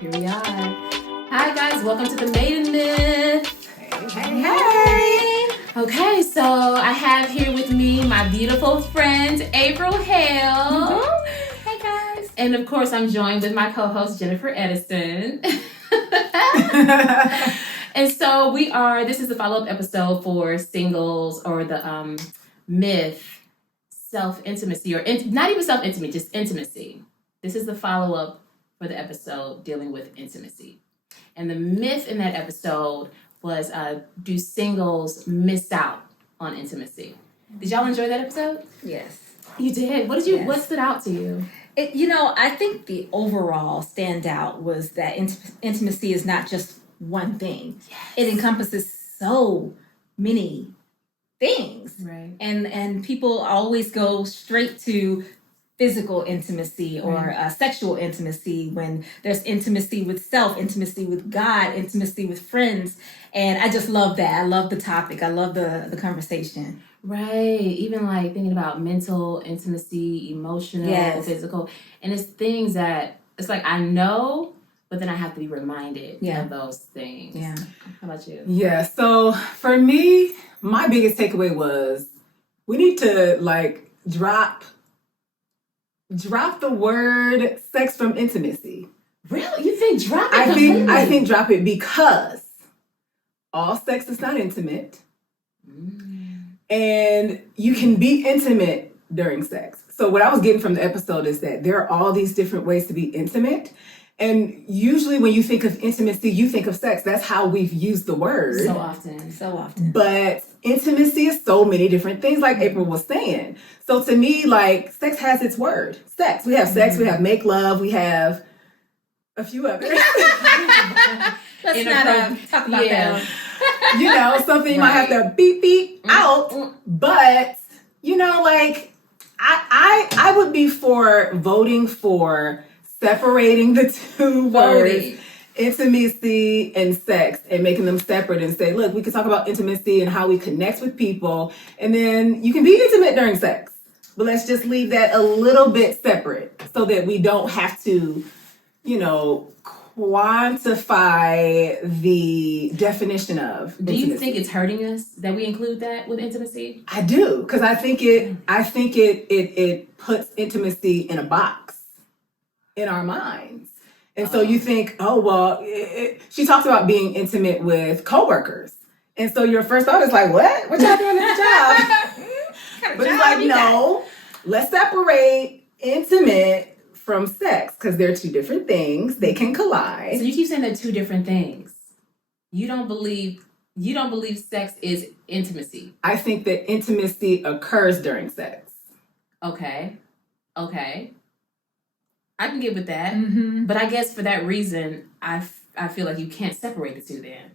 Here we are. Hi guys, welcome to the Maiden Myth. Hey. Okay, so I have here with me my beautiful friend Hale. Hey guys. And of course, I'm joined with my co-host Jennifer Edison. And so this is the follow-up episode for singles or the myth, self-intimacy, or not even self-intimacy, just intimacy. This is the follow-up for the episode dealing with intimacy. And the myth in that episode was, do singles miss out on intimacy? Did y'all enjoy that episode? Yes. You did? What stood out to you? I think the overall standout was that intimacy is not just one thing. Yes. It encompasses so many things. Right. And people always go straight to physical intimacy or sexual intimacy when there's intimacy with self, intimacy with God, intimacy with friends. And I just love that. I love the topic. I love the conversation. Right. Even like thinking about mental intimacy, emotional, physical. And it's things that it's like I know, but then I have to be reminded of those things. Yeah. How about you? Yeah. So for me, my biggest takeaway was we need to drop the word sex from intimacy. Really? You think drop it? I think drop it because all sex is not intimate. And you can be intimate during sex. So what I was getting from the episode is that there are all these different ways to be intimate. And usually when you think of intimacy, you think of sex. That's how we've used the word. So often. But intimacy is so many different things, like April was saying. So to me, like, sex has its word. Sex. We have sex, we have make love, we have a few others. Let's not talk about that. Something you might have to beep out. But, I would be for voting for separating the two words, intimacy and sex, and making them separate and say, look, we can talk about intimacy and how we connect with people, and then you can be intimate during sex. But let's just leave that a little bit separate so that we don't have to, quantify the definition of intimacy. Do you think it's hurting us that we include that with intimacy? I do, because I think it puts intimacy in a box in our minds. And so you think, she talks about being intimate with coworkers. And so your first thought is like, what? What y'all doing at the job? But it's like, no, let's separate intimate from sex because they're two different things. They can collide. So you keep saying they're two different things. You don't believe sex is intimacy. I think that intimacy occurs during sex. Okay. I can get with that. Mm-hmm. But I guess for that reason, I feel like you can't separate the two then.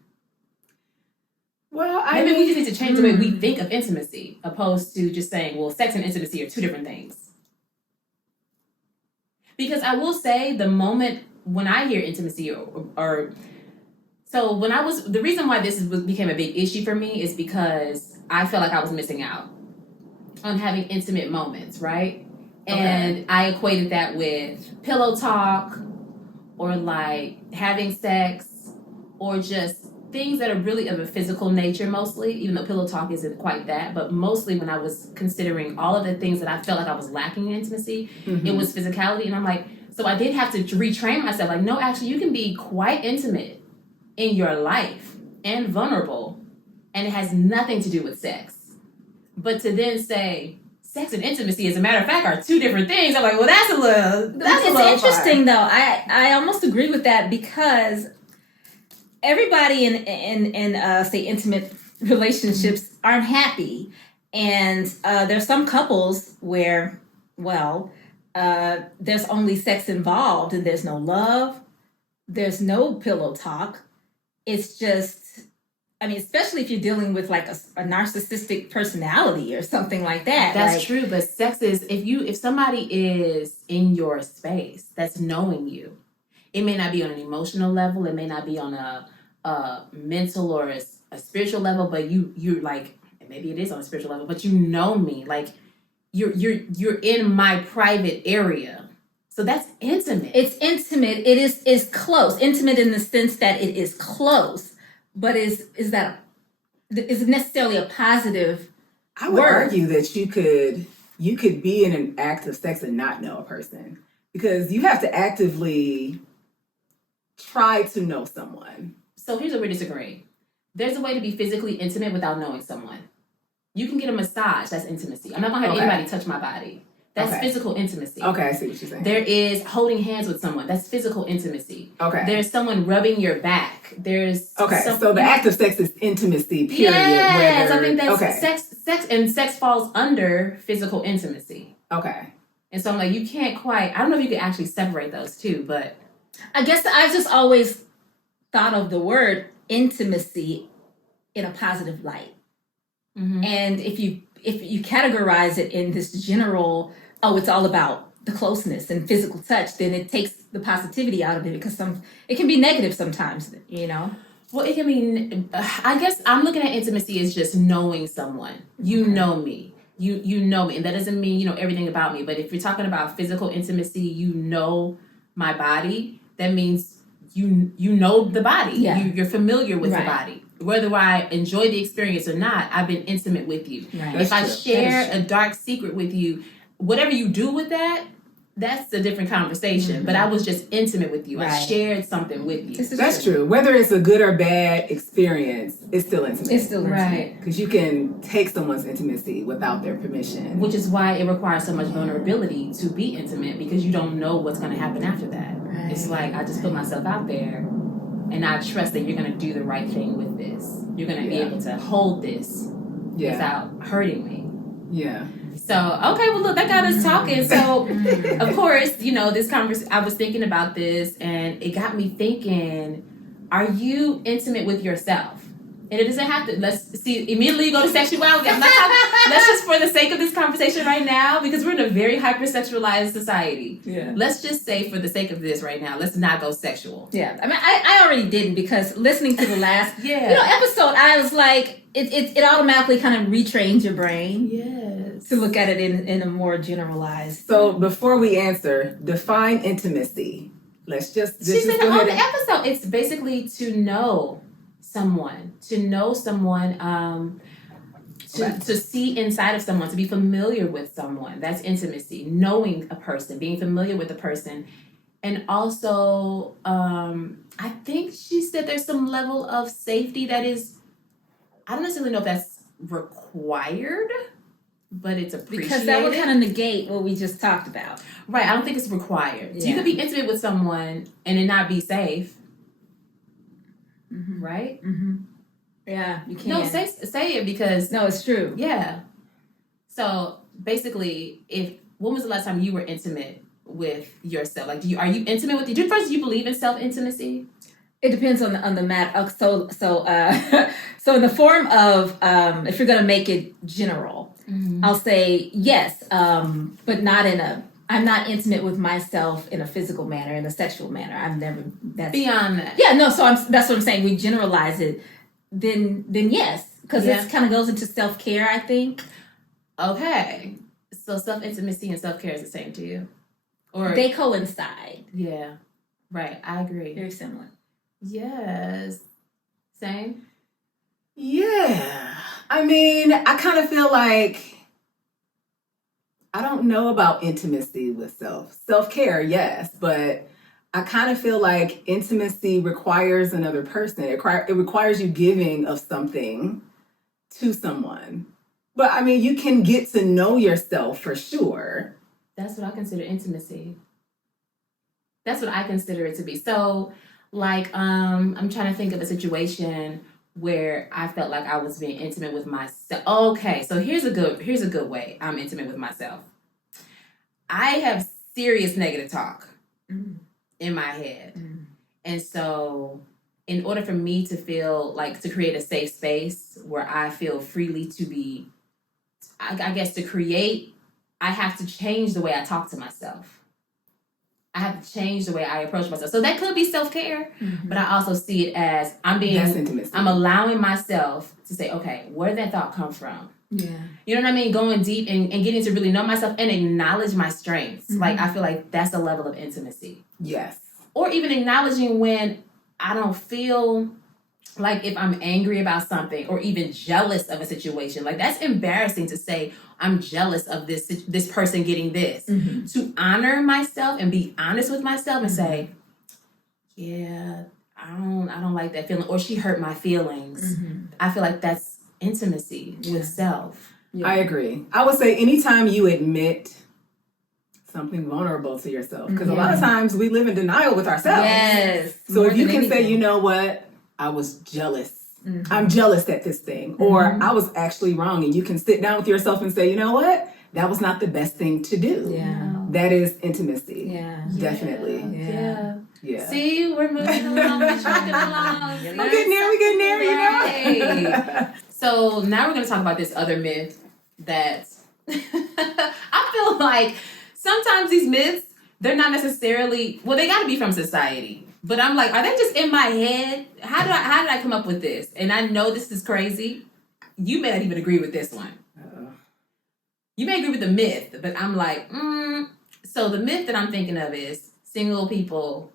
Well, Maybe we just need to change the way we think of intimacy, opposed to just saying, well, sex and intimacy are two different things. Because I will say, the moment when I hear intimacy, the reason why this became a big issue for me is because I felt like I was missing out on having intimate moments, right? Okay. And I equated that with pillow talk, or like having sex, or just things that are really of a physical nature mostly, even though pillow talk isn't quite that, but mostly when I was considering all of the things that I felt like I was lacking in intimacy, it was physicality. And I'm like, so I did have to retrain myself. Like, no, actually, you can be quite intimate in your life and vulnerable, and it has nothing to do with sex. But to then say, sex and intimacy, as a matter of fact, are two different things. I'm like, well, that's a little interesting, though. I almost agree with that because everybody in say intimate relationships aren't happy, and there's some couples where there's only sex involved and there's no love, there's no pillow talk. It's just, especially if you're dealing with like a narcissistic personality or something like that. That's true, but sex is, if somebody is in your space that's knowing you, it may not be on an emotional level, it may not be on a mental or a spiritual level, but you're like, maybe it is on a spiritual level, but you know me, like you're in my private area. So that's intimate. It's intimate. It is close. Intimate in the sense that it is close, but is it necessarily a positive? I would argue that you could be in an act of sex and not know a person, because you have to actively try to know someone. So here's where we disagree. There's a way to be physically intimate without knowing someone. You can get a massage. That's intimacy. I'm not gonna have anybody touch my body. That's physical intimacy. Okay, I see what you're saying. There is holding hands with someone. That's physical intimacy. Okay. There's someone rubbing your back. There's so the act of sex is intimacy, period. Yes, I think that's sex falls under physical intimacy. Okay. And so I'm like, you can't quite, I don't know if you could actually separate those two, but I guess I've just always thought of the word intimacy in a positive light. Mm-hmm. And if you categorize it in this general, it's all about the closeness and physical touch, then it takes the positivity out of it, because it can be negative sometimes, you know? Well, it can be, I guess I'm looking at intimacy as just knowing someone. You know me. You know me. And that doesn't mean you know everything about me. But if you're talking about physical intimacy, you know my body. That means you know the body. Yeah. You're familiar with the body. Whether I enjoy the experience or not, I've been intimate with you. Right. If I share a dark secret with you, whatever you do with that, that's a different conversation. Mm-hmm. But I was just intimate with you. Right. I shared something with you. That's true. Whether it's a good or bad experience, it's still intimate. It's still intimate. Right. Because you can take someone's intimacy without their permission. Which is why it requires so much vulnerability to be intimate, because you don't know what's going to happen after that. Right. It's like, I just put myself out there, and I trust that you're going to do the right thing with this. You're going to be able to hold this without hurting me. Yeah. So, okay, well, look, that got us talking. So, of course, you know, this conversation, I was thinking about this, and it got me thinking, are you intimate with yourself? And it doesn't have to, let's see, immediately you go to sexuality. I'm not talking, let's just, for the sake of this conversation right now, because we're in a very hypersexualized society. Yeah. Let's just say, for the sake of this right now, let's not go sexual. Yeah. I mean, I already didn't, because listening to the last episode, I was like, it automatically kind of retrains your brain. Yes. To look at it in a more generalized. So before we answer, define intimacy. Let's just she said on the episode, it's basically to know someone, to see inside of someone, to be familiar with someone. That's intimacy. Knowing a person, being familiar with a person. And also, I think she said there's some level of safety that is, I don't necessarily know if that's required, but it's appreciated. Because that would kind of negate what we just talked about. Right, I don't think it's required. Yeah. So you could be intimate with someone and it not be safe. Mm-hmm. Right? Mm-hmm. Yeah, you can't. No, say it, because... No, it's true. Yeah. So, basically, when was the last time you were intimate with yourself? Like, are you intimate with you? First, do you believe in self-intimacy? It depends on the matter. So in the form of, if you're going to make it general, mm-hmm. I'll say yes, but not I'm not intimate with myself in a physical manner, in a sexual manner. That's beyond that. Yeah, no, so that's what I'm saying. We generalize it, then yes, because it kind of goes into self-care, I think. Okay. So self-intimacy and self-care is the same to you? Or they coincide. Yeah. Right, I agree. Very similar. Yes. Same? Yeah. I mean, I kind of feel like I don't know about intimacy with self. Self-care, yes, but I kind of feel like intimacy requires another person. It requires you giving of something to someone. But, I mean, you can get to know yourself for sure. That's what I consider intimacy. That's what I consider it to be. So... Like, I'm trying to think of a situation where I felt like I was being intimate with myself. Okay, so here's a good way I'm intimate with myself. I have serious negative talk in my head. Mm. And so in order for me to feel like, to create a safe space where I feel freely to be, I guess to create, I have to change the way I talk to myself. I have I've changed the way I approach myself. So that could be self-care, but I also see it as That's intimacy. I'm allowing myself to say, okay, where did that thought come from? Yeah. You know what I mean? Going deep and getting to really know myself and acknowledge my strengths. Like, I feel like that's a level of intimacy. Yes. Or even acknowledging when I don't feel like, if I'm angry about something or even jealous of a situation. Like, that's embarrassing to say, I'm jealous of this person getting this. To honor myself and be honest with myself and say, yeah, I don't like that feeling, or she hurt my feelings. I feel like that's intimacy with self. Yeah. I agree. I would say anytime you admit something vulnerable to yourself, because a lot of times we live in denial with ourselves. Yes. So if you can say, you know what, I was jealous. I'm jealous at this thing, or I was actually wrong, and you can sit down with yourself and say, you know what, that was not the best thing to do. Yeah. That is intimacy. Yeah. Definitely. Yeah. Yeah. See, we're moving along, we're trucking along. I'm getting there, you know? So now we're going to talk about this other myth that I feel like sometimes these myths, they're not necessarily, well, they got to be from society. But I'm like, are they just in my head? How did I come up with this? And I know this is crazy. You may not even agree with this one. You may agree with the myth, but I'm like, So the myth that I'm thinking of is single people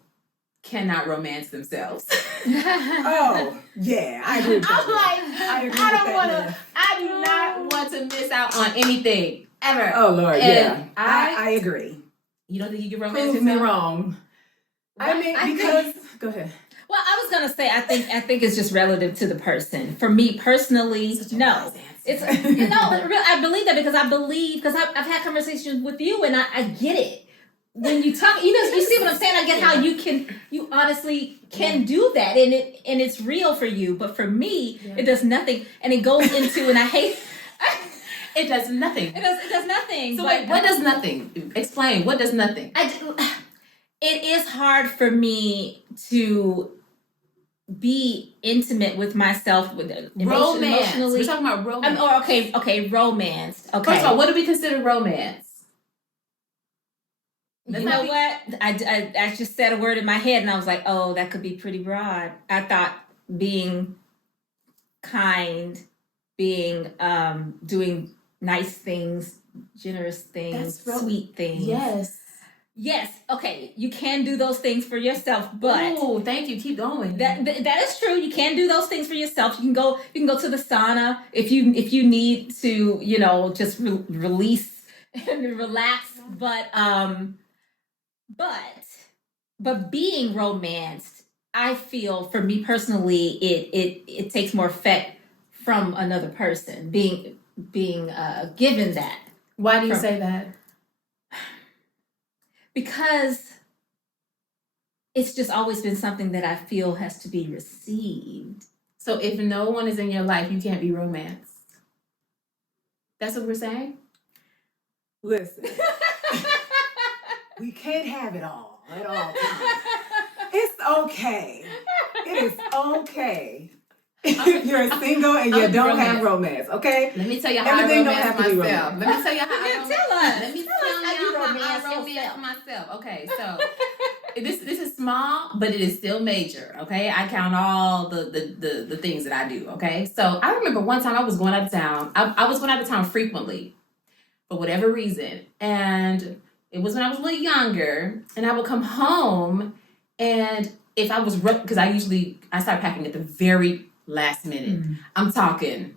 cannot romance themselves. Oh, yeah, I agree with that. I do not want to miss out on anything ever. Oh Lord, And yeah. I agree. You don't think you can romance Prove me yourself? wrong. Go ahead. Well, I was gonna say I think it's just relative to the person. For me personally, no. It's I believe that because I've had conversations with you and I get it. When you talk, you see what I'm saying? I get how you honestly can do that and it's real for you. But for me, it does nothing. And it goes into, and I hate it does nothing. It does nothing. So wait, what does nothing? Explain. What does nothing? It is hard for me to be intimate with myself with romance. Emotionally. We're talking about romance. Romance. Okay. First of all, what do we consider romance? You know what? I just said a word in my head and I was like, oh, that could be pretty broad. I thought being kind, being doing nice things, generous things, sweet things. Yes. Okay. You can do those things for yourself, but oh, thank you. Keep going. That is true. You can do those things for yourself. You can go to the sauna if you need to, just release and relax. But being romanced, I feel for me personally, it takes more effect from another person being given that. Why do you say that? Because it's just always been something that I feel has to be received. So if no one is in your life, you can't be romanced. That's what we're saying? Listen. We can't have it all at all times. It's okay. It is okay. If you're single and you don't have romance, okay? Let me tell you how Everything I romance myself. Let me tell you how Let me tell you how I romance myself. Okay, so this is small, but it is still major. Okay, I count all the things that I do. Okay, so I remember one time I was going out of town. I was going out of town frequently for whatever reason, and it was when I was a little younger, and I would come home, and if I was because I start packing at the very last minute. I'm talking,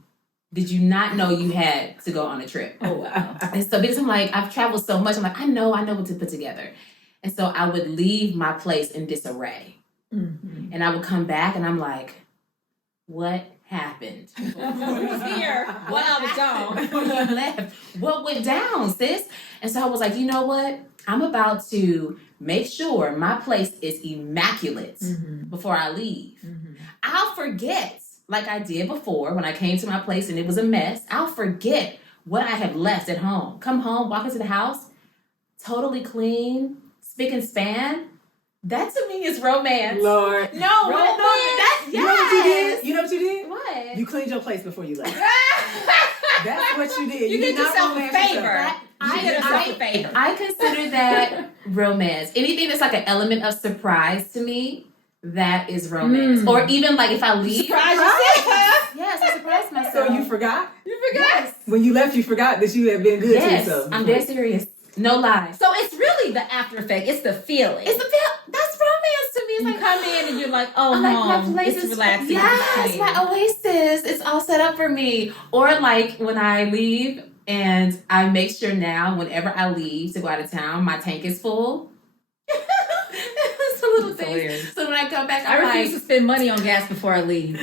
did you not know you had to go on a trip? Oh, wow. And so because I'm like, I've traveled so much, I'm like, I know what to put together. And so I would leave my place in disarray. And I would come back and I'm like, what happened? Who was here while I was gone? Before you left. What went down, sis? And so I was like, you know what? I'm about to make sure my place is immaculate before I leave. I'll forget, like I did before when I came to my place and it was a mess. I'll forget what I have left at home. Come home, walk into the house, totally clean, spick and span. That to me is romance. Lord. No, that's yes. You know what you did? What? You cleaned your place before you left. That's what you did. You did yourself a favor. I consider that romance. Anything that's like an element of surprise to me, that is romance. Or even like if I leave. Surprise yourself. Yes, I surprised myself. So you forgot? You forgot? Yes. When you left, you forgot that you had been good to Yes, yourself. I'm dead serious. No lie. So it's really the after effect. It's the feeling. It's the feel. That's romance to me. It's You like come in and you're like, oh, I'm like, home. my place It's is relaxing. yes, It's my oasis. It's all set up for me. Or like when I leave and I make sure now, whenever I leave to go out of town, my tank is full. It's a little thing. hilarious. So when I come back, I I'm refuse like, to spend money on gas before I leave.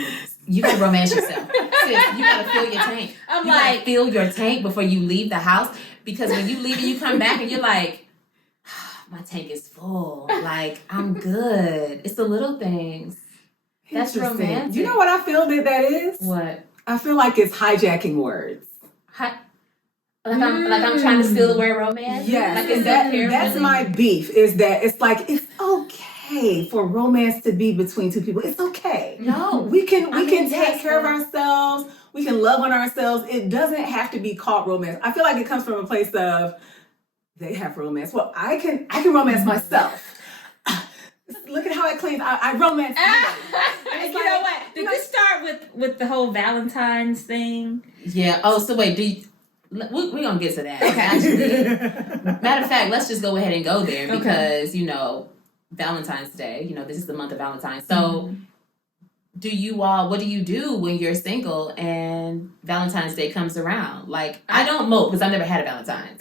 you gotta romance yourself. Sis, you gotta fill your tank. I'm You like, gotta fill your tank before you leave the house. Because when you leave and you come back and you're like, my tank is full. Like, I'm good. It's the little things. That's Interesting. romantic. You know what I feel that is? What? I feel like it's hijacking words. Like I'm trying to steal the word romance? Yes, Like and that's my beef, is that it's like, it's okay for romance to be between two people. It's okay. No. We can yes, take care of ourselves. We can love on ourselves. It doesn't have to be called romance. I feel like it comes from a place of, they have romance. Well, I can romance myself. Look at how it cleans. I romance. you know what? Did this start with the whole Valentine's thing? Yeah. Oh, so wait, we're going to get to that. Okay. Actually, matter of fact, let's just go ahead and go there because, Valentine's Day, this is the month of Valentine's. So what do you do when you're single and Valentine's Day comes around? Like, I don't mope because I've never had a Valentine's.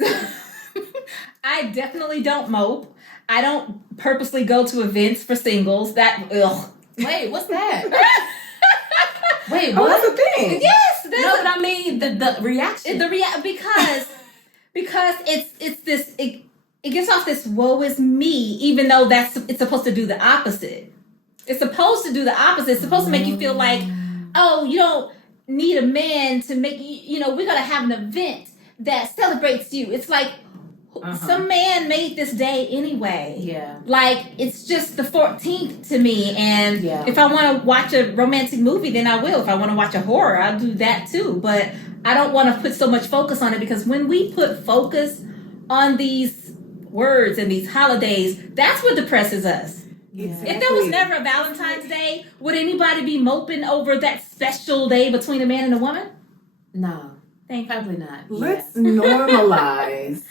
I definitely don't mope. I don't purposely go to events for singles. Wait, what's that? Wait, what? Oh, that's a thing. Yes, No, but I mean the reaction. Because it's this it gives off this woe is me, even though it's supposed to do the opposite. It's supposed to do the opposite. It's supposed to make you feel like, oh, you don't need a man to make you. We gotta have an event that celebrates you. It's like some man made this day anyway. Yeah. Like, it's just the 14th to me. And if I want to watch a romantic movie, then I will. If I want to watch a horror, I'll do that too. But I don't want to put so much focus on it, because when we put focus on these words and these holidays, that's what depresses us. Exactly. If there was never a Valentine's Day, would anybody be moping over that special day between a man and a woman? No. Thank you. Probably not. Let's normalize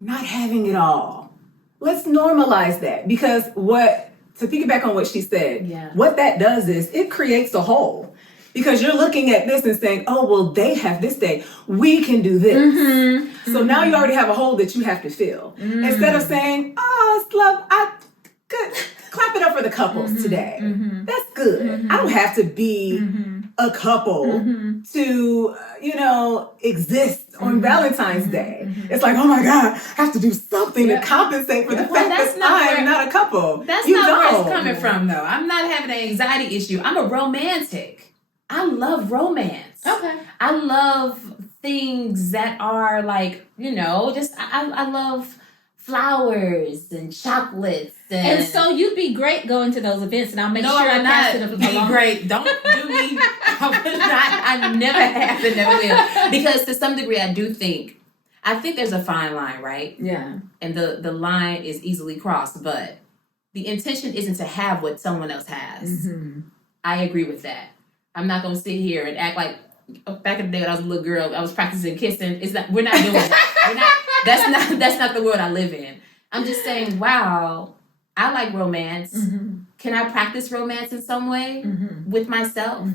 not having it all. Let's normalize that, because to piggyback on what she said, what that does is it creates a hole, because you're looking at this and saying, oh, well, they have this day, we can do this. So now you already have a hole that you have to fill. Instead of saying, oh, it's love, good. Clap it up for the couples today. That's good. I don't have to be a couple to, exist on Valentine's Day. It's like, oh my God, I have to do something to compensate for the fact that I'm not a couple. That's not where it's coming from, though. I'm not having an anxiety issue. I'm a romantic. I love romance. Okay. I love things that are like, I love flowers and chocolates. And so you'd be great going to those events, and I'll make sure I pass it along. Be great. Don't do me. I never have and never will. Because to some degree, I think there's a fine line, right? Yeah. And the line is easily crossed, but the intention isn't to have what someone else has. I agree with that. I'm not going to sit here and act like back in the day when I was a little girl, I was practicing kissing. We're not doing that. That's not the world I live in. I'm just saying, wow, I like romance. Can I practice romance in some way with myself?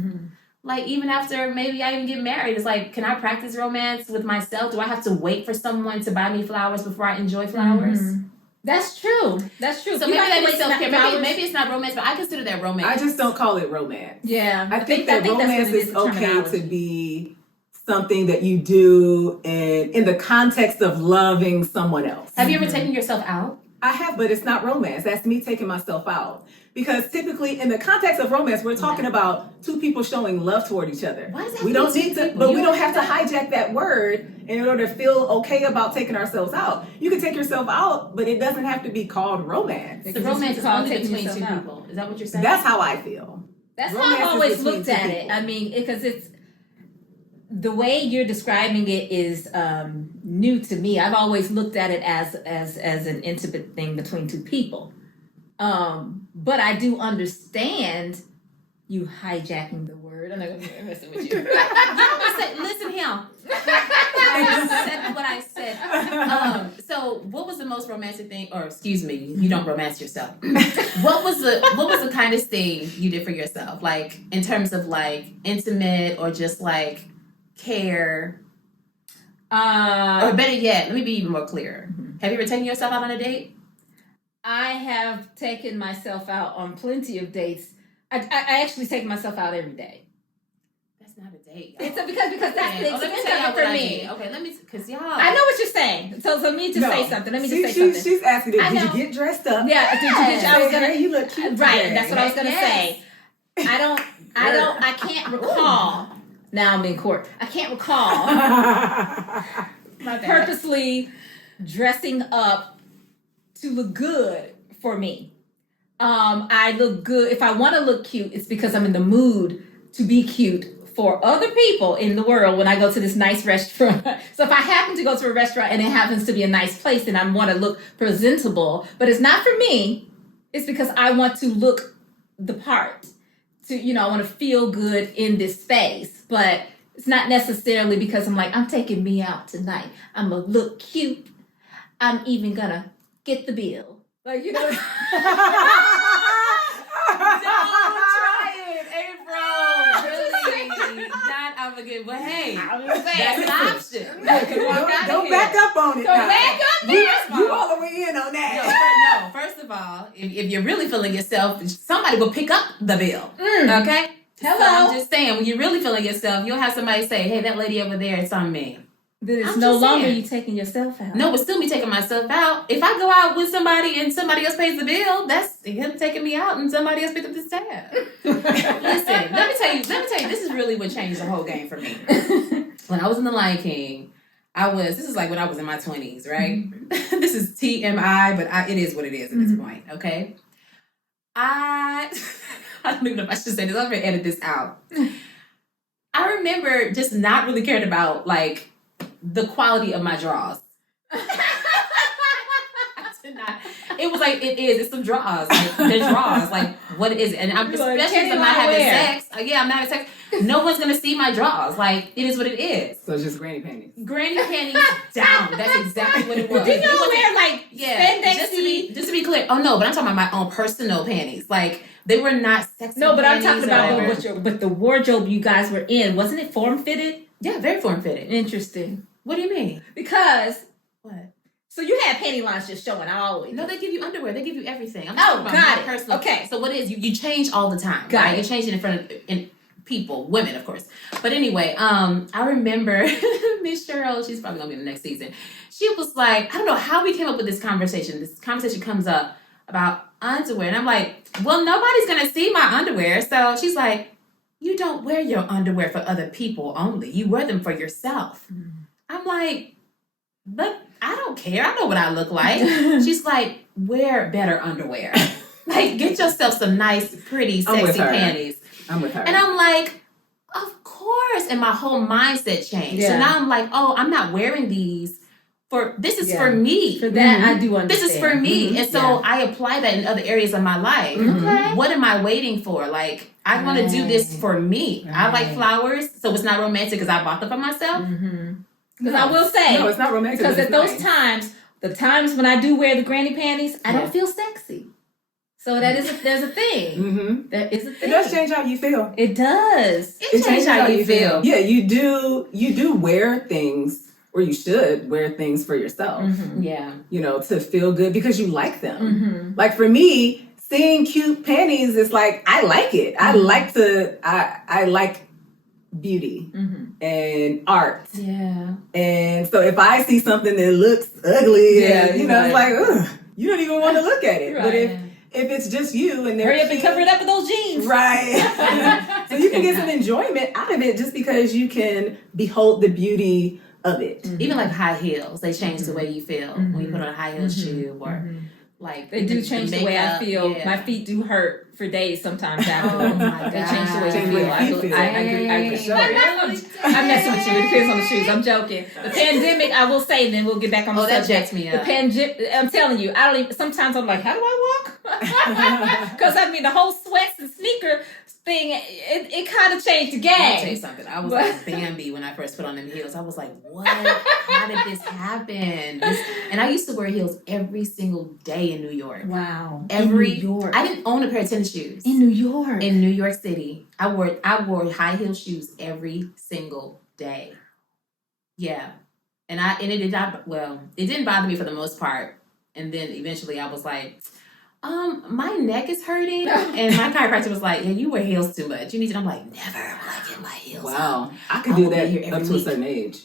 Like, even after maybe I even get married, it's like, can I practice romance with myself? Do I have to wait for someone to buy me flowers before I enjoy flowers? That's true. So maybe that is self-care. Maybe it's not romance, but I consider that romance. I just don't call it romance. Yeah. I think that romance is okay to be something that you do in the context of loving someone else. Have you ever taken yourself out? I have, but it's not romance. That's me taking myself out. Because typically, in the context of romance, we're talking about two people showing love toward each other. Why is that? We don't need to, but we don't have to hijack that word in order to feel okay about taking ourselves out. You can take yourself out, but it doesn't have to be called romance. The romance is only between two people. Is that what you're saying? That's how I feel. That's how I've always looked at it. I mean, because the way you're describing it is new to me. I've always looked at it as an intimate thing between two people. But I do understand you hijacking the word. I'm not gonna be messing with you. Listen here. I said what I said. So what was the most romantic thing, or excuse me, you don't romance yourself. What was the kindest thing you did for yourself? Like in terms of like intimate or just like care? Or better yet, let me be even more clear. Have you ever taken yourself out on a date? I have taken myself out on plenty of dates. I actually take myself out every day. That's not a date. It's because that's the extent of it for me. Okay, let me, because y'all. I know what you're saying. So for me to say something, let me just say something. She's asking, did you get dressed up? Yeah, I was gonna. You look cute. Right, today. that's what I was gonna say. I can't recall. Now I'm in court. I can't recall purposely dressing up to look good for me. I look good. If I want to look cute, it's because I'm in the mood to be cute for other people in the world when I go to this nice restaurant. So if I happen to go to a restaurant and it happens to be a nice place, then I want to look presentable. But it's not for me. It's because I want to look the part. I want to feel good in this space. But it's not necessarily because I'm like, I'm taking me out tonight. I'm going to look cute. I'm even going to get the bill. Like, Don't try it, April. Really. I'm a good, but hey, that's an option. Don't back up on it. Don't back up there. You all the way in on that. No, first of all, if you're really feeling yourself, somebody will pick up the bill. Okay? Hello. So I'm just saying, when you're really feeling yourself, you'll have somebody say, hey, that lady over there, it's on me. Then it's no longer you taking yourself out. No, it's still me taking myself out. If I go out with somebody and somebody else pays the bill, that's him taking me out and somebody else picked up the tab. Listen, let me tell you, this is really what changed the whole game for me. When I was in The Lion King, this is like when I was in my 20s, right? Mm-hmm. This is TMI, but it is what it is at this point, okay? I don't even know if I should say this. I'm going to edit this out. I remember just not really caring about, like, the quality of my draws. It was like, it's some draws. Like, they're draws. Like, what is it? And I'm especially if I'm not having sex. I'm not having sex. No one's going to see my draws. Like, it is what it is. So it's just granny panties. Granny panties down. That's exactly what it was. Didn't you wear, like, spandexy? Just to be clear. Oh, no, but I'm talking about my own personal panties. Like, they were not sexy. No, but I'm talking about the wardrobe you guys were in. Wasn't it form-fitted? Yeah, very form-fitted. Interesting. What do you mean? Because... What? So you had panty lines just showing always. No, they give you underwear. They give you everything. I'm talking about my personal. Okay. So what is you change all the time. Got it. You change it in front of people, women, of course. But anyway, I remember Miss Cheryl. She's probably gonna be in the next season. She was like, I don't know how we came up with this conversation. This conversation comes up about underwear, and I'm like, well, nobody's gonna see my underwear. So she's like, you don't wear your underwear for other people only. You wear them for yourself. Mm. I'm like, but I don't care. I know what I look like. She's like, wear better underwear. Like, get yourself some nice, pretty, sexy panties. I'm with her. And I'm like, of course. And my whole mindset changed. Yeah. So now I'm like, oh, I'm not wearing these this is for me. For that, I do understand. This is for me. And so I apply that in other areas of my life. Okay. What am I waiting for? Like, I want to do this for me. I like flowers, so it's not romantic because I bought them for myself. Because I will say, no, it's not romantic. Because at those times, the times when I do wear the granny panties, I don't feel sexy. So there's a thing. Mm-hmm. That is a thing. It does change how you feel. It does. It changes how you feel. Yeah, you do wear things, or you should wear things for yourself. Mm-hmm. Yeah. To feel good because you like them. Mm-hmm. Like for me, seeing cute panties is like, I like it. Mm-hmm. I like beauty and art. Yeah. And so if I see something that looks ugly, it's like, ugh, you don't even want to look at it. Right. But if it's just you and they're hurry up and cover it up with those jeans. Right. So you can get some enjoyment out of it just because you can behold the beauty of it. Even like high heels, they change the way you feel when you put on a high heel shoe or Like They do change the way I makeup, feel. yeah. My feet do hurt for days sometimes after. Oh my They change the way Change you the feel. way you feel. I agree. Sure. I'm messing with you. It depends on the shoes. I'm joking. The pandemic, I will say, and then we'll get back on the that subject. jacks me The up. I'm telling you, I don't even. Sometimes I'm like, how do I walk? Because I mean, the whole sweats and sneaker thing, it kind of changed the game. I'll tell you something. I was like Bambi when I first put on them heels. I was like, what? How did this happen? And I used to wear heels every single day in New York. Wow. In New York. I didn't own a pair of tennis shoes. In New York. In New York City. I wore high heel shoes every single day. Yeah. And it did not, well, it didn't bother me for the most part. And then eventually I was like, my neck is hurting. And my chiropractor was like, yeah, you wear heels too much. You need to. I'm like, never will I get my heels Wow. on. I could I do will be that here up every to a week. certain age.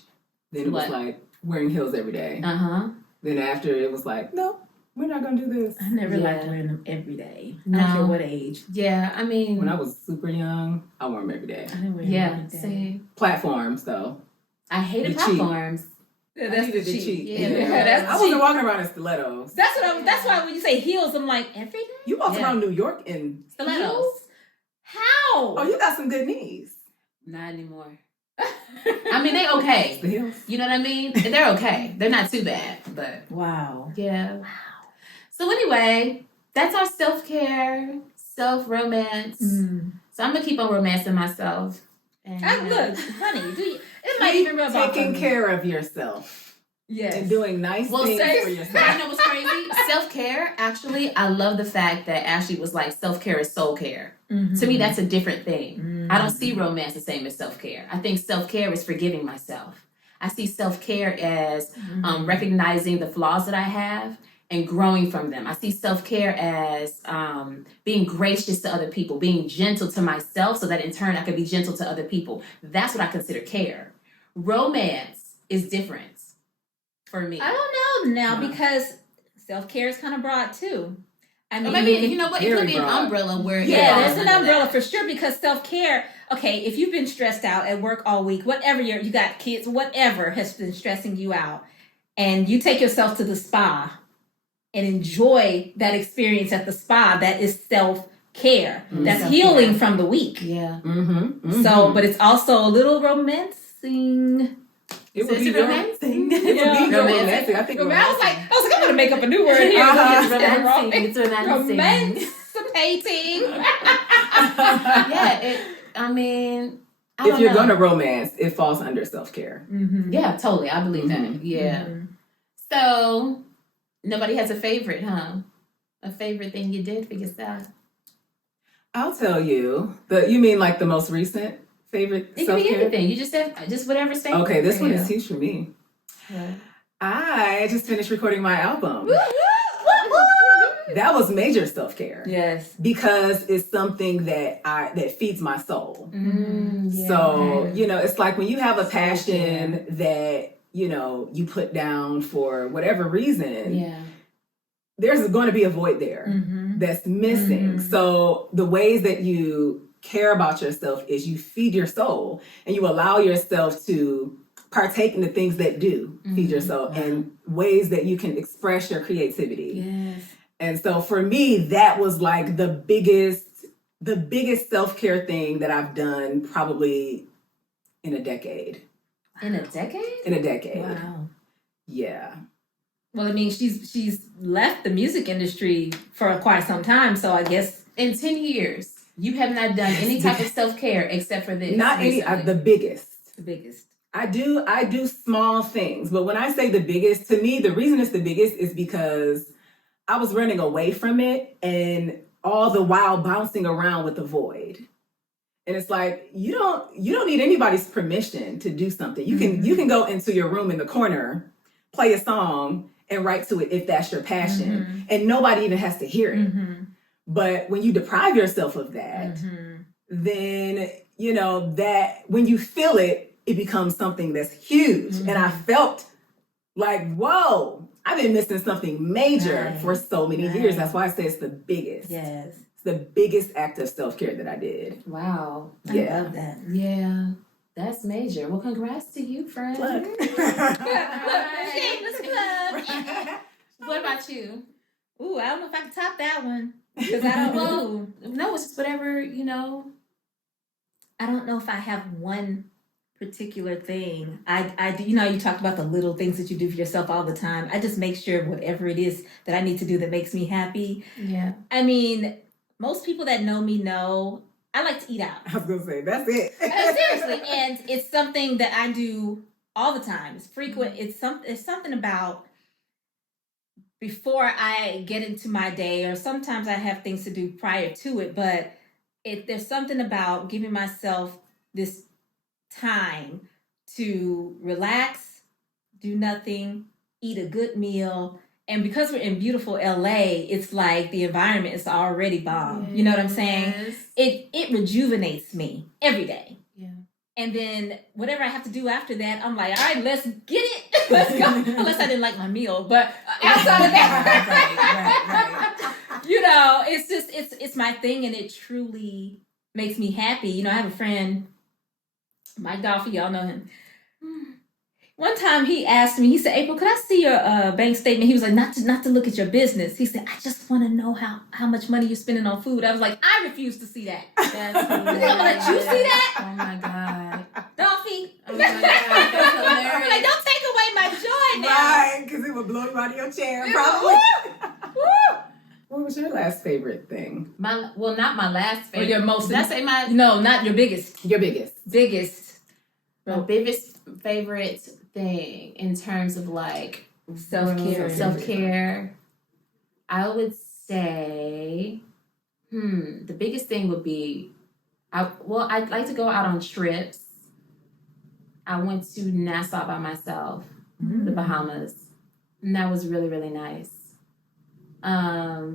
Then it was What? like wearing heels every day. Uh-huh. Then after it was like, no, we're not gonna do this. I never liked Yeah. wearing them every day. I No. don't care what age. Yeah, I mean. When I was super young, I wore them every day. I didn't wear them yeah, every day. same. Platforms though. I hated The cheat. platforms. Yeah, I that's needed the to cheat. cheat. Yeah, that's I the wasn't cheat. walking around in stilettos. That's why when you say heels, I'm like, every day? You walked Yeah. around New York in Stilettos. heels? How? Oh, you got some good knees. Not anymore. I mean, they okay. The heels. You know what I mean? They're okay. They're not too bad, but Wow. yeah. So anyway, that's our self-care, self-romance. So I'm gonna keep on romancing myself. And, Look, honey, it might even rub off Taking on me. care of yourself Yes. and doing nice Well, things say, for you yourself. know what's crazy? Self-care, actually, I love the fact that Ashley was like, self-care is soul care. To me, that's a different thing. I don't see romance the same as self-care. I think self-care is forgiving myself. I see self-care as recognizing the flaws that I have and growing from them. I see self-care as being gracious to other people, being gentle to myself so that in turn I can be gentle to other people. That's what I consider care. Romance is different for me. I don't know now No. because self-care is kind of broad too. I Or mean, maybe, you know what, it very could be an broad. umbrella where yeah, it there's falls an under umbrella that. for sure because self-care, okay, if you've been stressed out at work all week, whatever you got kids, whatever has been stressing you out, and you take yourself to the spa and enjoy that experience at the spa, that is self-care. That's Self-care. healing from the week. Yeah. So, but it's also a little romancing. it would Is be it your romancing? It would be your Romancing. romancing. I think I was like, I'm gonna make up a new word here. Uh-huh. It's romancing. Romancing. Yeah, I mean, I if don't you're know. gonna romance, it falls under self-care. Mm-hmm. Yeah, totally. I believe that. Mhm. Yeah. So, nobody has a favorite, huh? A favorite thing you did for yourself? I'll tell you. You mean like the most recent favorite It can be self-care? anything. You just said, just whatever state. Okay, this for one you. is huge for me. Yeah. I just finished recording my album. That was major self-care. Yes. Because it's something that feeds my soul. Yeah. So, it's like when you have a passion that, you put down for whatever reason, Yeah. there's going to be a void there that's missing. So the ways that you care about yourself is you feed your soul and you allow yourself to partake in the things that do feed your soul and ways that you can express your creativity. Yes. And so for me, that was like the biggest self-care thing that I've done probably in a decade. In a decade? In a decade. Wow. Yeah. Well, I mean, she's left the music industry for quite some time, so I guess In 10 years, you have not done any type of self-care except for this. Not any, recently. the biggest. the biggest. I do small things, but when I say the biggest, to me, the reason it's the biggest is because I was running away from it and all the while bouncing around with the void. And it's like, you don't need anybody's permission to do something. You can go into your room in the corner, play a song and write to it if that's your passion. And nobody even has to hear it. But when you deprive yourself of that, then, that when you feel it, it becomes something that's huge. And I felt like, whoa, I've been missing something major for so many years. That's why I say it's the biggest. Yes. It's the biggest act of self-care that I did. Wow. I love that. Yeah. That's major. Well, congrats to you, friend. Shameless plug. What about you? Ooh, I don't know if I can top that one. Because I don't know. No, it's just whatever, I don't know if I have one particular thing. I do, you talked about the little things that you do for yourself all the time. I just make sure whatever it is that I need to do that makes me happy. Yeah. I mean, most people that know me know I like to eat out. I was gonna say that's it. Seriously, and it's something that I do all the time. It's frequent. It's something about before I get into my day, or sometimes I have things to do prior to it, but there's something about giving myself this time to relax, do nothing, eat a good meal. And because we're in beautiful LA, it's like the environment is already bomb. Yes. You know what I'm saying? It rejuvenates me every day. Yeah. And then whatever I have to do after that, I'm like, all right, let's get it. Let's go. Unless I didn't like my meal, but outside of that, right. It's just it's my thing, and it truly makes me happy. I have a friend, Mike Dolphy, y'all know him. One time he asked me, he said, April, could I see your bank statement? He was like, not to look at your business. He said, I just want to know how much money you're spending on food. I was like, I refuse to see that. That's I'm gonna let you see that? Oh my God. Dolphy. Oh my God. That's hilarious. I'm like, don't take away my joy now. Right, because it would blow you out of your chair, probably. What was your last favorite thing? Not my last favorite. Or your most. Did I say my? No, not your biggest. Your biggest. My biggest favorite thing in terms of like self-care. I would say, the biggest thing would be, I'd like to go out on trips. I went to Nassau by myself, the Bahamas, and that was really, really nice. I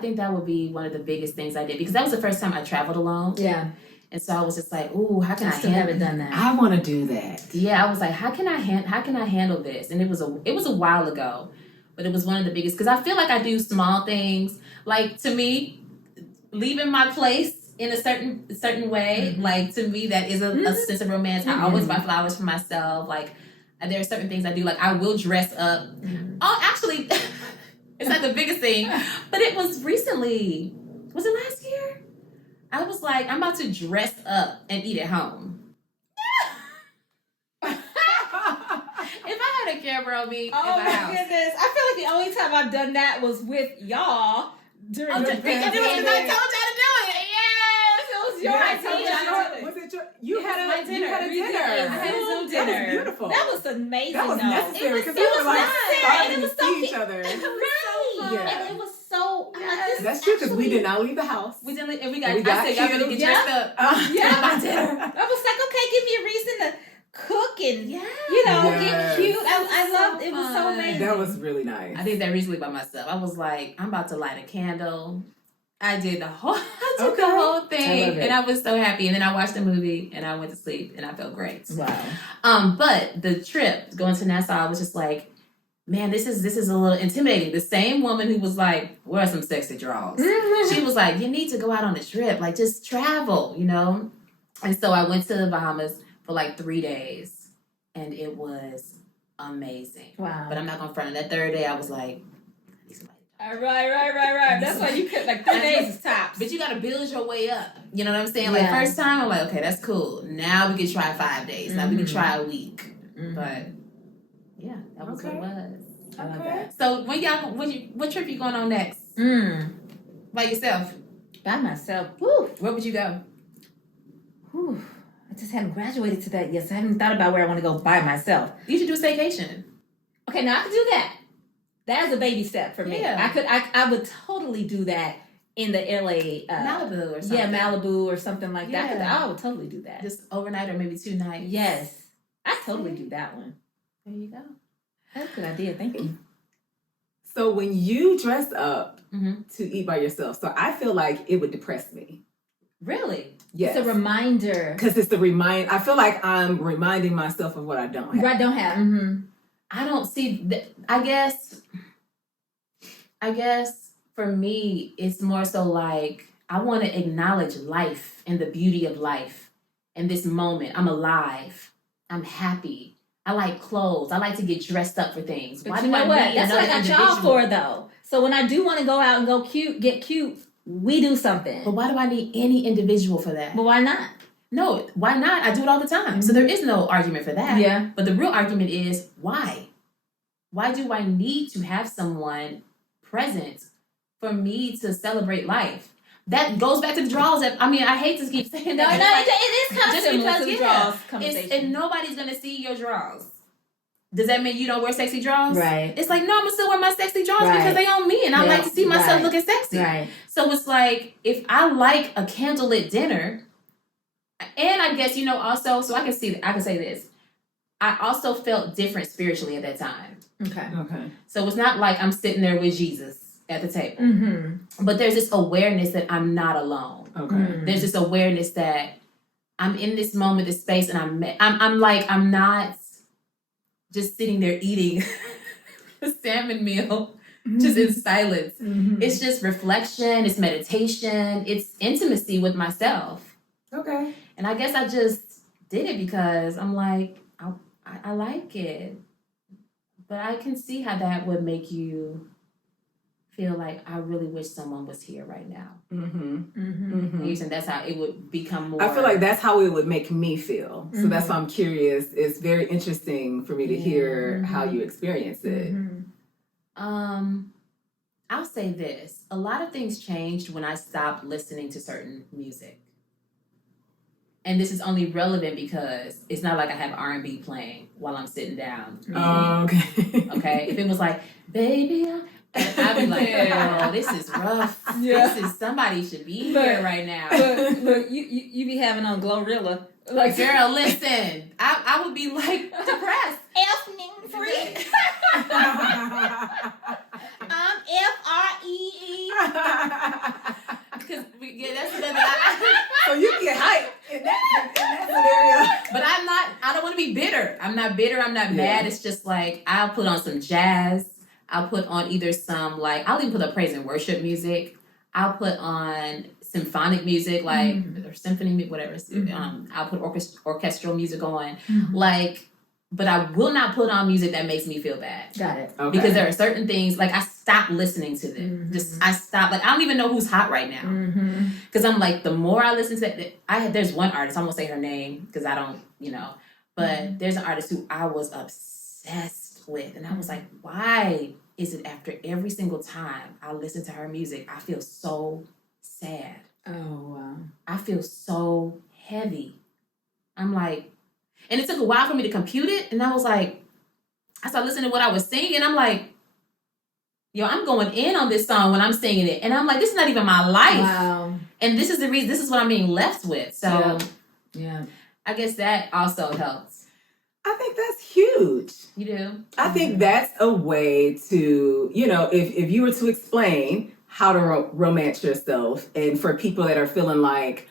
think that would be one of the biggest things I did, because that was the first time I traveled alone. Yeah. And so I was just like, ooh, how can I still haven't done that? I want to do that. Yeah, I was like, how can I handle this? And it was a while ago, but it was one of the biggest, because I feel like I do small things. Like, to me, leaving my place in a certain way, like, to me, that is a sense of romance. I always buy flowers for myself. Like, there are certain things I do. Like, I will dress up. Oh, actually, it's not the biggest thing, but it was recently. Was it last year? I was like, I'm about to dress up and eat at home. If I had a camera on me in my house. Goodness. I feel like the only time I've done that was with y'all during the pandemic. And it was because I told y'all to do it. Yes, it was your idea. Was it you had a dinner? I had a Zoom dinner. That was beautiful. That was amazing. That was necessary, because it was starting and it was to see each other. Right. Yeah. And it was so. Yes. That's true, because we did not leave the house. We didn't, and we got I said, y'all better get dressed up. My dinner. I was like, okay, give me a reason to cook and get cute. I loved it. It was so amazing. That was really nice. I did that recently by myself. I was like, I'm about to light a candle. I did the whole thing, and I was so happy. And then I watched the movie, and I went to sleep, and I felt great. Wow. But the trip going to Nassau, I was just like, man, this is a little intimidating. The same woman who was like, where are some sexy draws? She was like, you need to go out on a trip, like, just travel, And so I went to the Bahamas for like 3 days, and it was amazing. Wow. But I'm not gonna front. On that third day, I was like, Right. That's why you could, like, 3 days is tops. But you got to build your way up. You know what I'm saying? Like, first time, I'm like, okay, that's cool. Now we can try 5 days. Now we can try a week. But yeah, that was what it was. Okay. So what trip you going on next? By yourself? By myself. Woo. Where would you go? Whew. I just haven't graduated to that yet, so I haven't thought about where I want to go by myself. You should do a staycation. Okay, now I could do that. That is a baby step for me. Yeah. I would totally do that in the LA Malibu or something. Yeah, Malibu or something like that. Yeah. I would totally do that. Just overnight or maybe 2 nights. Yes. I totally do that one. There you go. That's a good idea. Thank you. So when you dress up to eat by yourself, so I feel like it would depress me. Really? Yes. It's a reminder. Because it's the remind. I feel like I'm reminding myself of what I don't have. Right, don't have. I don't see. I guess for me, it's more so like I want to acknowledge life and the beauty of life in this moment. I'm alive. I'm happy. I like clothes. I like to get dressed up for things. But you know what? That's what I got y'all for, though. So when I do want to go out and get cute, we do something. But why do I need any individual for that? But why not? No, why not? I do it all the time. So there is no argument for that. Yeah. But the real argument is why? Why do I need to have someone present for me to celebrate life? That goes back to the draws. I hate to keep saying that. No, it is kind of just similar because to the draws conversation. and nobody's gonna see your draws. Does that mean you don't wear sexy draws? Right. It's like, no, I'm gonna still wear my sexy draws Right. because they on me, and I like to see myself Right. looking sexy. Right. So it's like, if I like a candlelit dinner, and I guess also, so I can say this. I also felt different spiritually at that time. Okay. So it's not like I'm sitting there with Jesus at the table. Mm-hmm. But there's this awareness that I'm not alone. Okay. Mm-hmm. There's this awareness that I'm in this moment, this space, and I'm not just sitting there eating a salmon meal, just in silence. Mm-hmm. It's just reflection, it's meditation, it's intimacy with myself. Okay. And I guess I just did it because I'm like, I like it. But I can see how that would make you feel like, I really wish someone was here right now. Mm-hmm. Mm-hmm. Mm-hmm. And that's how it would become more. I feel like that's how it would make me feel. So Mhm. that's why I'm curious. It's very interesting for me to hear how you experience it. Mm-hmm. I'll say this. A lot of things changed when I stopped listening to certain music. And this is only relevant because it's not like I have R&B playing while I'm sitting down. Okay. Okay? If it was like, baby, I'd be like, oh, this is rough. Yeah. Somebody should be here right now. Look, you be having on Glorilla. Like, Girl, listen. I would be like depressed. F-ning free. I'm F-R-E-E. Because that's So you get hyped in that scenario. But I don't want to be bitter. I'm not bitter. I'm not mad. It's just like, I'll put on some jazz. I'll put on either some, I'll even put up praise and worship music. I'll put on symphonic music, or symphony music, whatever. I'll put orchestral music on. But I will not put on music that makes me feel bad. Got it. Okay. Because there are certain things, I stopped listening to them. I stopped. I don't even know who's hot right now. Because I'm like, the more I listen to that, there's one artist, I won't say her name because I don't, but there's an artist who I was obsessed with. And I was like, why is it after every single time I listen to her music, I feel so sad? Oh, wow. I feel so heavy. I'm like, and it took a while for me to compute it. And I was like, I started listening to what I was singing. And I'm like, yo, I'm going in on this song when I'm singing it. And I'm like, this is not even my life. Wow. And this is the reason, this is what I'm being left with. So Yeah. I guess that also helps. I think that's huge. You do? I think that's a way to, if you were to explain how to romance yourself, and for people that are feeling like,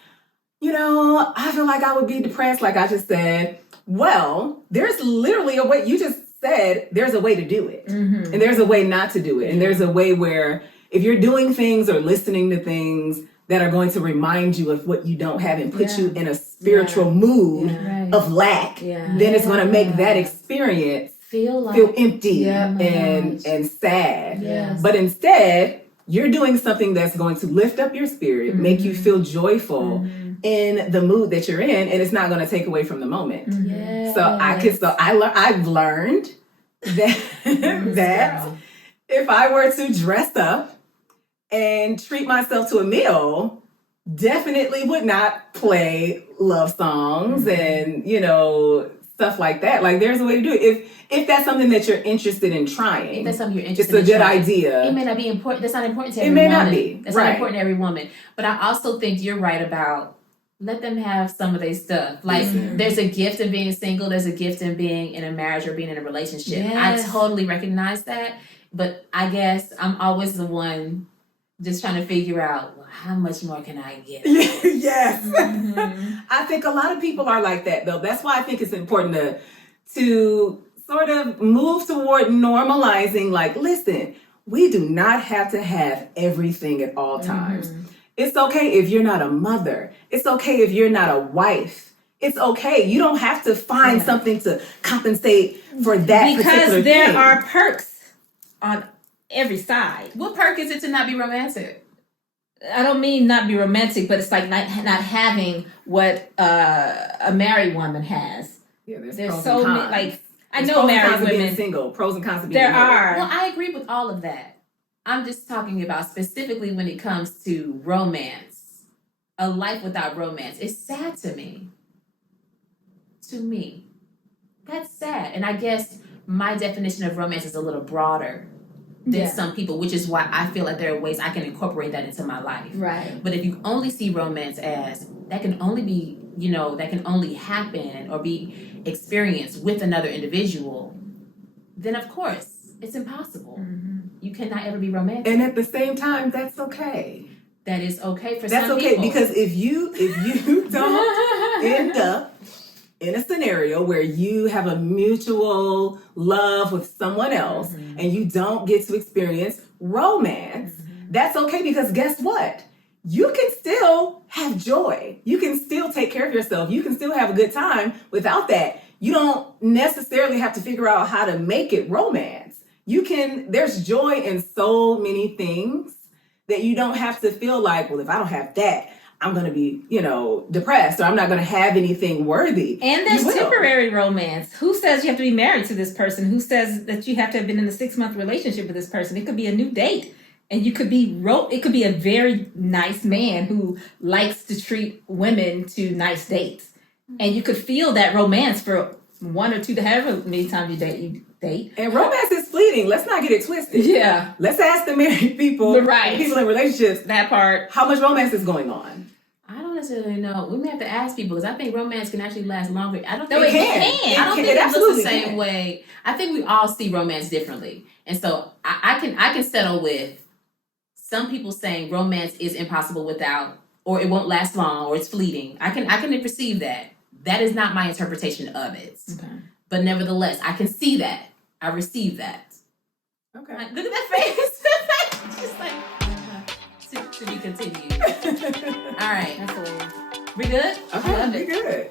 I feel like I would be depressed, like I just said, well, there's literally a way. You just said there's a way to do it. And there's a way not to do it. And there's a way where if you're doing things or listening to things that are going to remind you of what you don't have and put you in a spiritual mood of lack, then it's going to make that experience feel empty and sad. Yes. But instead, you're doing something that's going to lift up your spirit, make you feel joyful in the mood that you're in, and it's not going to take away from the moment. Yes. I've learned that that if I were to dress up and treat myself to a meal, definitely would not play love songs and stuff like that. Like, there's a way to do it. If that's something that you're interested in trying, If that's something you're interested it's a in good trying, idea. It may not be important. That's not important to every It may woman. not be. That's Right. not important to every woman. But I also think you're right about, let them have some of their stuff. Like, there's a gift in being single. There's a gift in being in a marriage or being in a relationship. Yes. I totally recognize that. But I guess I'm always the one just trying to figure out, well, how much more can I get? Yes. I think a lot of people are like that, though. That's why I think it's important to sort of move toward normalizing, like, listen, we do not have to have everything at all times. It's okay if you're not a mother. It's okay if you're not a wife. It's okay. You don't have to find something to compensate for that particular because there thing. are perks on every side. What perk is it to not be romantic? I don't mean not be romantic, but it's like not having what a married woman has. Yeah, there's There's pros so and many, cons. like, I There's know pros and married cons of being women. single, pros and cons of being There married. Well, I agree with all of that. I'm just talking about specifically when it comes to romance. A life without romance is sad to me. To me. That's sad. And I guess my definition of romance is a little broader than some people, which is why I feel like there are ways I can incorporate that into my life. Right. But if you only see romance as that can only be, that can only happen or be experienced with another individual, then of course it's impossible. Mm-hmm. You cannot ever be romantic. And at the same time, that's okay. That is okay for That's some okay people. because if you don't end up in a scenario where you have a mutual love with someone else Mm-hmm. and you don't get to experience romance, Mm-hmm. that's okay because guess what? You can still have joy. You can still take care of yourself. You can still have a good time without that. You don't necessarily have to figure out how to make it romance. There's joy in so many things that you don't have to feel like, well, if I don't have that, I'm going to be, depressed or I'm not going to have anything worthy. And there's You will. temporary romance. Who says you have to be married to this person? Who says that you have to have been in a 6-month relationship with this person? It could be a new date. And you could be it could be a very nice man who likes to treat women to nice dates. And you could feel that romance for 1 or 2, however many times you date. And romance is fleeting. Let's not get it twisted. Yeah. Let's ask the married people, Right. people in relationships, That part. how much romance is going on. I don't necessarily know. We may have to ask people because I think romance can actually last longer. I don't No, think it can. can. I don't think It it looks the absolutely same can. way. I think we all see romance differently, and so I can settle with some people saying romance is impossible without, or it won't last long, or it's fleeting. I can perceive that. That is not my interpretation of it, Okay. but nevertheless, I can see that. I receive that. Okay. Like, look at that face. Just like to be continued. All right, That's all. we good? Okay, Love be it. good.